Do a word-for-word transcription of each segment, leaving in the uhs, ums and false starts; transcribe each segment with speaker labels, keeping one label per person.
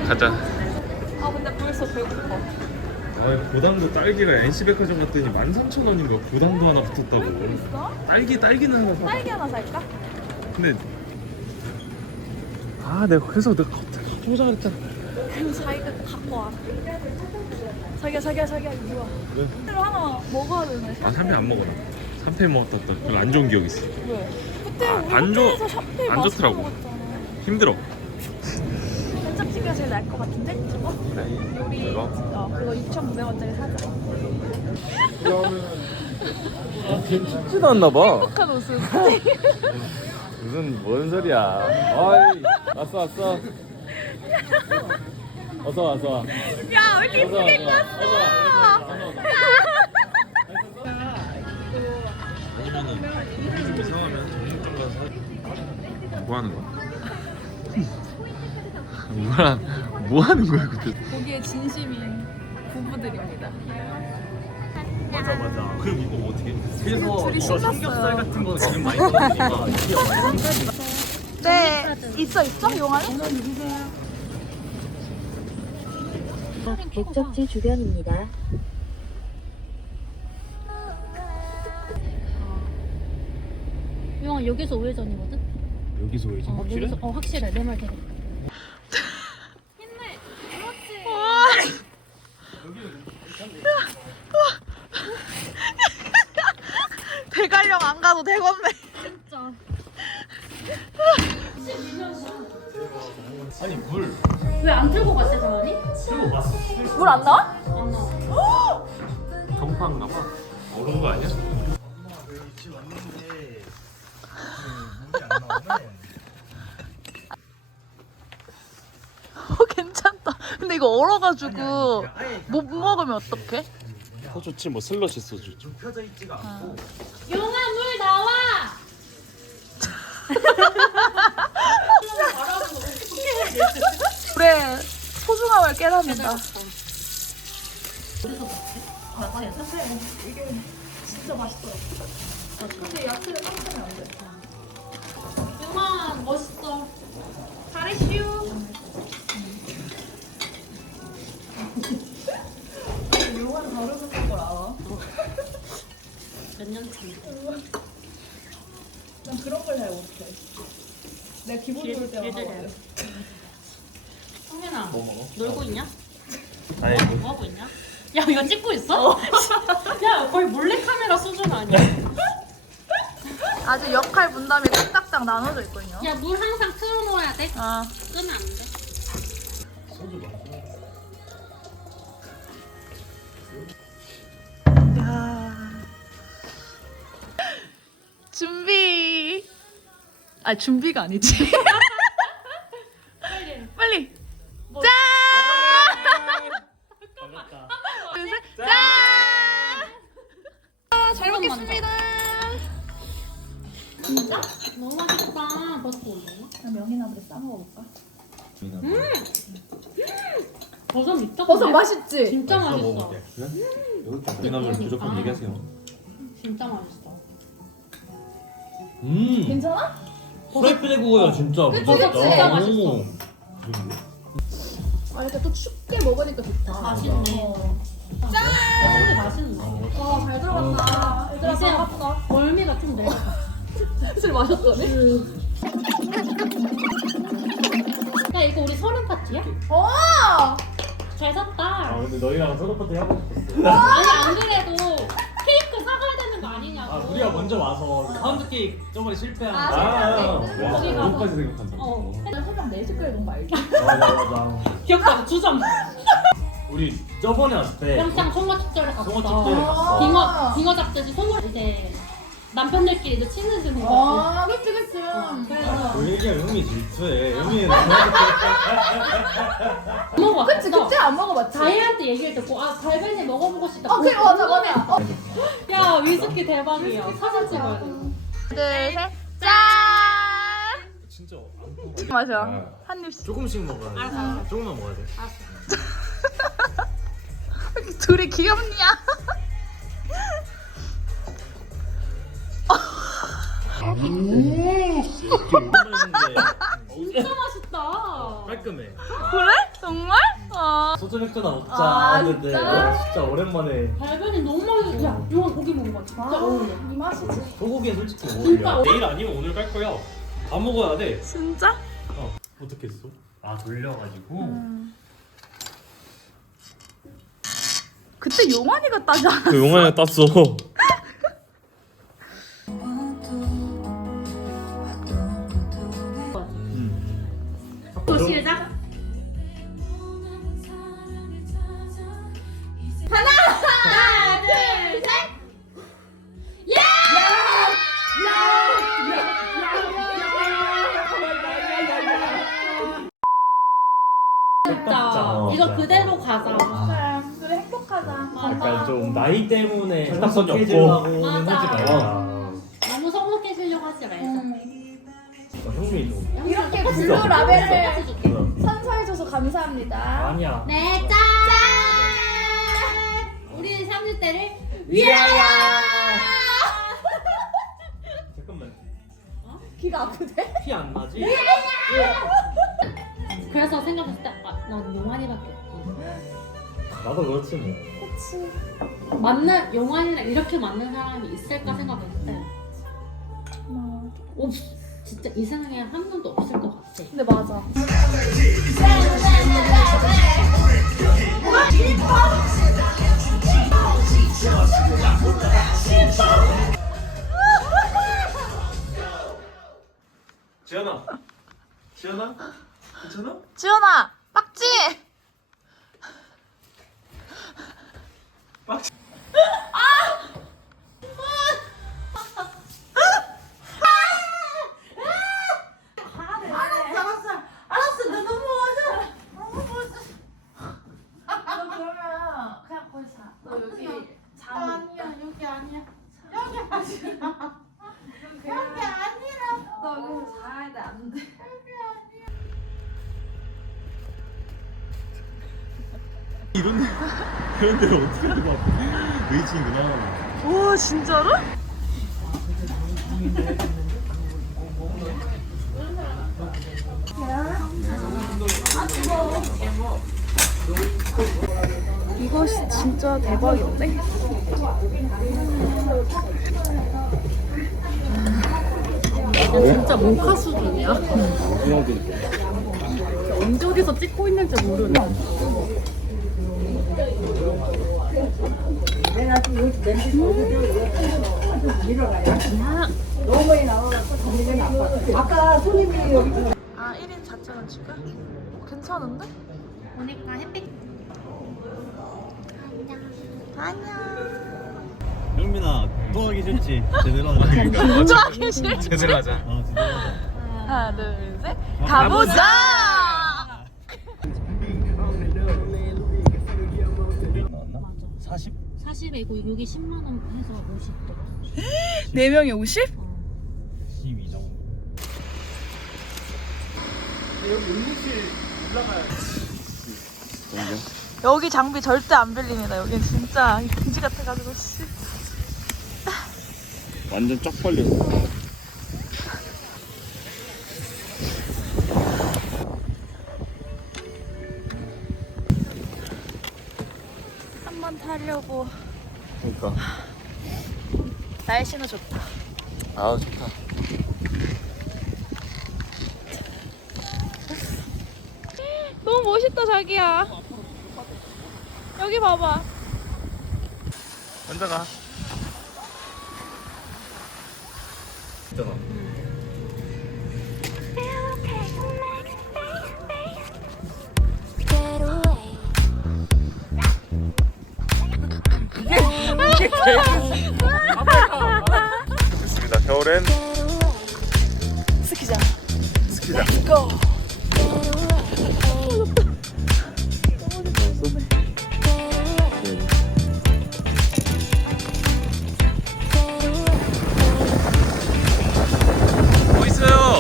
Speaker 1: 가자.
Speaker 2: 아 근데 벌써 배고파.
Speaker 1: 아, 고당도 딸기가 엔씨백화점 갔더니 만 삼천 원인가 고당도 하나 붙었다고.
Speaker 2: 있어?
Speaker 1: 딸기 딸기는 하나 사.
Speaker 2: 딸기 하나 살까?
Speaker 1: 근데 아 내가 그래서 내가 가보자 그랬잖아.
Speaker 2: 그럼 자기가 갖고 와. 자기야 자기야 자기야 이리 와.
Speaker 1: 왜?
Speaker 2: 이거 하나 먹어야 되네.
Speaker 1: 아 삼페 안 먹어라. 삼페 먹었다 왔다. 별로 안 좋은 기억 있어.
Speaker 2: 왜? 그때
Speaker 1: 아,
Speaker 2: 우리
Speaker 1: 안 좋-
Speaker 2: 호텔에서 샴페인
Speaker 1: 안
Speaker 2: 맛있게
Speaker 1: 좋더라고.
Speaker 2: 먹었잖아.
Speaker 1: 힘들어.
Speaker 2: 된장찌개가 제일 나을 것 같은데? 저거?
Speaker 1: 그래.
Speaker 2: 우리
Speaker 1: 이거?
Speaker 2: 어 그거 육천구백 원짜리 사자.
Speaker 1: 춥지도 않나 봐.
Speaker 2: 행복한 웃음.
Speaker 1: 무슨 뭔 소리야? 어이 왔어 왔어. 어서 와서 와.
Speaker 2: 야, 왜 이렇게
Speaker 1: 어서 와,
Speaker 2: 이쁘게
Speaker 1: 어서 와,
Speaker 2: 꼈어?
Speaker 1: 아니면은 이상하면 정육점 가서 뭐 하는 거야? 뭐라 뭐 하는 거야 그때?
Speaker 2: 거기에 진심인 부부들입니다.
Speaker 1: 맞아 맞아. 그럼 이거 어떻게?
Speaker 2: 그래서 둘이 이거 삼겹살
Speaker 1: 같은 거 지금 많이 먹으니까
Speaker 2: 네, 있어 있어 용안에?
Speaker 3: 목적지 주변입니다.
Speaker 4: 형 여기서 우회전이거든?
Speaker 1: 여기서 왜
Speaker 4: 어, 여기서, 어 확실해 내 말 되게.
Speaker 2: 대관령 안 가도 되겠네.
Speaker 4: 진짜.
Speaker 1: 아니 물
Speaker 4: 왜 안 틀고 갔대 자연이?
Speaker 1: 틀고 봤어.
Speaker 2: 물 안 나와?
Speaker 4: 안 나와.
Speaker 1: 경파인가 봐. 얼은 거 아니야?
Speaker 2: 어 괜찮다. 근데 이거 얼어가지고 못 먹으면 어떡해?
Speaker 1: 더 좋지 뭐 슬러시 소주.
Speaker 4: 용아 물 나와.
Speaker 2: 물의 소중함을 깨닫는다. 이게 진짜 맛있더라고. 근데 야채를 깜짝이 안 돼.
Speaker 4: 용아 멋있어.
Speaker 2: 잘했슈. 용화는 다루는 걸 알아.
Speaker 4: 몇 년 차?
Speaker 2: 난 그런 걸 잘 못해. 내가 기분 좋을 때만
Speaker 4: 길들여요.
Speaker 2: 하거든.
Speaker 4: 성현아
Speaker 1: 뭐 먹어?
Speaker 4: 놀고 있냐?
Speaker 1: 아니
Speaker 4: 뭐, 뭐 하고 있냐? 야 이거 찍고 있어? 야 거의 몰래카메라 수준 아니야?
Speaker 2: 아주 역할 분담이 딱딱딱 나눠져 있거든요.
Speaker 4: 야 물 항상 틀어놓아야 돼?
Speaker 2: 아,
Speaker 4: 끄면 안 돼?
Speaker 1: 소주 봐.
Speaker 2: 야. 준비. 아 준비가 아니지.
Speaker 4: 빨리
Speaker 2: 빨리.
Speaker 4: 뭐-
Speaker 2: 짠.
Speaker 4: 반갑다.
Speaker 2: 둘, 셋. 짠. 아, 잘 먹겠습니다.
Speaker 4: 진짜? 너무 맛있다. 버섯 올렸나?
Speaker 2: 나 명이나물에 싸 먹어볼까?
Speaker 4: 버섯 미쳤네.
Speaker 2: 버섯 맛있지?
Speaker 4: 진짜 맛있어.
Speaker 1: 우리나물 무조건
Speaker 4: 아.
Speaker 1: 얘기하세요.
Speaker 4: 진짜 맛있어.
Speaker 5: 음
Speaker 2: 괜찮아?
Speaker 5: 프라이팬에 구워요 진짜
Speaker 2: 그치,
Speaker 5: 맛있다.
Speaker 2: 그치.
Speaker 4: 진짜 맛있어.
Speaker 5: 오.
Speaker 2: 아, 이렇게 또 춥게 먹으니까 좋다.
Speaker 4: 맛있네.
Speaker 2: 어.
Speaker 4: 짠! 맛있네.
Speaker 2: 와, 잘 들어갔다. 얘들아,
Speaker 4: 이제
Speaker 2: 반갑다.
Speaker 4: 멀미가 좀 내려가.
Speaker 2: 술 마셨더니?
Speaker 4: 야 이거 우리 서른 파티야?
Speaker 2: 어!
Speaker 4: 잘
Speaker 5: 아
Speaker 4: 샀다.
Speaker 5: 근데 너희랑 서로 파티 하고 싶었어.
Speaker 4: 아니 안 그래도 케이크 사가야 되는 거 아니냐고.
Speaker 5: 아 우리가 먼저 와서 파운드 케이크 저번에 실패한
Speaker 4: 아,
Speaker 5: 거.
Speaker 4: 아,
Speaker 5: 와,
Speaker 4: 거기 가서.
Speaker 1: 그것까지 생각한다.
Speaker 4: 어.
Speaker 2: 새벽 네 시까지 너무 말지.
Speaker 5: 맞아 맞아.
Speaker 4: 귀엽다. 주점.
Speaker 5: 우리 저번에 왔을 때
Speaker 4: 평창 송어 축제를 갔어.
Speaker 5: 송어 축제를 갔어.
Speaker 4: 빙어 빙어 잡듯이 송어 이제 남편들끼리 이제 친해지는 거지.
Speaker 2: 아, 그치, 그치.
Speaker 4: 그래서
Speaker 5: 그 얘기야 용이 질투해. 용이는
Speaker 4: 안 먹어봤어.
Speaker 2: 그치, 그치, 안 먹어봤지.
Speaker 4: 자이한테 얘기를 듣고 아 갈비니 먹어보고 싶다.
Speaker 2: 어, 그래, 맞아, 맞아. 어.
Speaker 4: 야 위스키 대박이야. 사진 찍어야 돼.
Speaker 2: 둘, 셋, 짠!
Speaker 5: 진짜 안
Speaker 2: 마셔. 한 입씩.
Speaker 5: 조금씩 먹어야 돼.
Speaker 4: 알았어.
Speaker 5: 조금만 먹어야 돼.
Speaker 2: 둘이 귀엽냐?
Speaker 5: 오.
Speaker 4: 진짜 맛있다.
Speaker 5: 깔끔해.
Speaker 2: 그래? 정말?
Speaker 5: 소주 맥주나 먹자
Speaker 2: 아,
Speaker 5: 했는데
Speaker 2: 진짜?
Speaker 5: 어, 진짜 오랜만에
Speaker 4: 갈비는 너무 맛있어. 야, 이거 고기 먹어봐. 진짜 어울려.
Speaker 2: 이 맛이지.
Speaker 5: 소고기는 솔직히
Speaker 4: 진짜
Speaker 5: 어울려.
Speaker 1: 내일 아니면 오늘 갈 거야. 다 먹어야 돼.
Speaker 2: 진짜?
Speaker 1: 어, 어떻게 했어?
Speaker 5: 아 돌려가지고
Speaker 2: 음. 그때 용환이가 따지 않아?
Speaker 1: 그 용환이가 땄어.
Speaker 4: 또 시작. 하나, 둘, 셋. 진짜
Speaker 5: 어,
Speaker 4: 이거
Speaker 5: 맞아.
Speaker 4: 그대로 가자.
Speaker 2: 그래 행복하자.
Speaker 5: 약간 좀 나이 때문에
Speaker 1: 설득성이
Speaker 5: 행복해지려고는
Speaker 4: 맞아.
Speaker 5: 하지 말자.
Speaker 4: 너무 성숙해지려고 하지 말자.
Speaker 5: 어, 형미도
Speaker 2: 이렇게 블루
Speaker 5: 진짜.
Speaker 2: 라벨을
Speaker 4: 줄게.
Speaker 2: 선사해줘서 감사합니다.
Speaker 5: 아니야.
Speaker 4: 네, 짠! 우리 삼십 대를 위하여!
Speaker 5: 잠깐만
Speaker 2: 귀가 아프대?
Speaker 5: 피 안 나지?
Speaker 4: 그래서 생각했을 때, 아, 난 용환이밖에 없고.
Speaker 5: 나도 그렇지 뭐.
Speaker 2: 그치.
Speaker 4: 맞는, 용환이랑 이렇게 맞는 사람이 있을까 생각했을 때,
Speaker 2: 뭐.
Speaker 4: 없, 진짜 이 세상에 한 분도 없을 것 같아.
Speaker 2: 근데 맞아.
Speaker 1: 지연아. 지연아? 괜찮아?
Speaker 2: 지연아, 빡지?
Speaker 1: 빡지.
Speaker 2: 알았어, 알았어. 너 너무 맞아. 너무 맞아. 너 그러면 그냥 거기 자. 너 여기 자.
Speaker 4: 아니야, 여기 아니야. 여기 아니야.
Speaker 2: 여기 아니라. 너 여기서 자야 돼, 안 돼.
Speaker 1: 이런 데, 이런 데를 어떻게 들어가? 의지구나.
Speaker 2: 와, 진짜로? 이거 진짜 대박인데?
Speaker 4: 진짜 몰카 수준이야. 언제 어디서 찍고 있는지 모르네.
Speaker 2: 아, 일 인 사천 원 줄까? 괜찮은데?
Speaker 4: 보니까 햇빛.
Speaker 2: 안녕.
Speaker 5: 형민아 또 하기 싫지? 제대로 하자.
Speaker 2: 또 하기 싫지?
Speaker 1: 제대로 하자.
Speaker 5: 아 제대로 하자.
Speaker 2: 하나, 둘, 셋. 가보자!
Speaker 5: 나왔나? 사십?
Speaker 4: 사십이고 여기 십만 원 해서 오십 도.
Speaker 2: 네 명에 오십?
Speaker 5: 십이 정도.
Speaker 2: 여기 장비 절대 안 빌립니다. 여기 진짜 경지 같아가지고 씨.
Speaker 1: 완전 쫙 벌렸어.
Speaker 2: 한번 타려고.
Speaker 1: 그러니까.
Speaker 2: 날씨는 좋다.
Speaker 1: 아 좋다.
Speaker 2: 너무 멋있다 자기야. 여기 봐봐.
Speaker 1: 먼저 가.
Speaker 5: 있잖아.
Speaker 1: 좋습니다. 겨울엔
Speaker 2: 스키장.
Speaker 1: 스키장.
Speaker 2: 고.
Speaker 1: 뭐 있어요?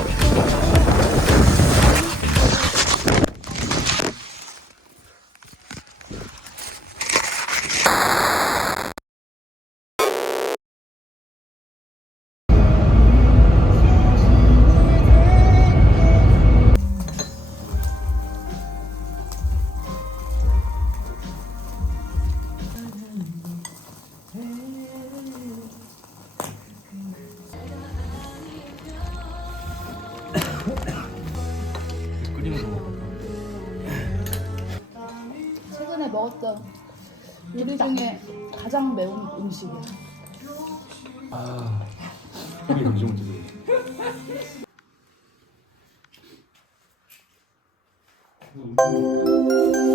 Speaker 5: 끓이는 거 먹어.
Speaker 2: 최근에 먹었던 요리 중에 가장 매운 음식이야.
Speaker 5: 아, 이게 이 정도.
Speaker 1: 음.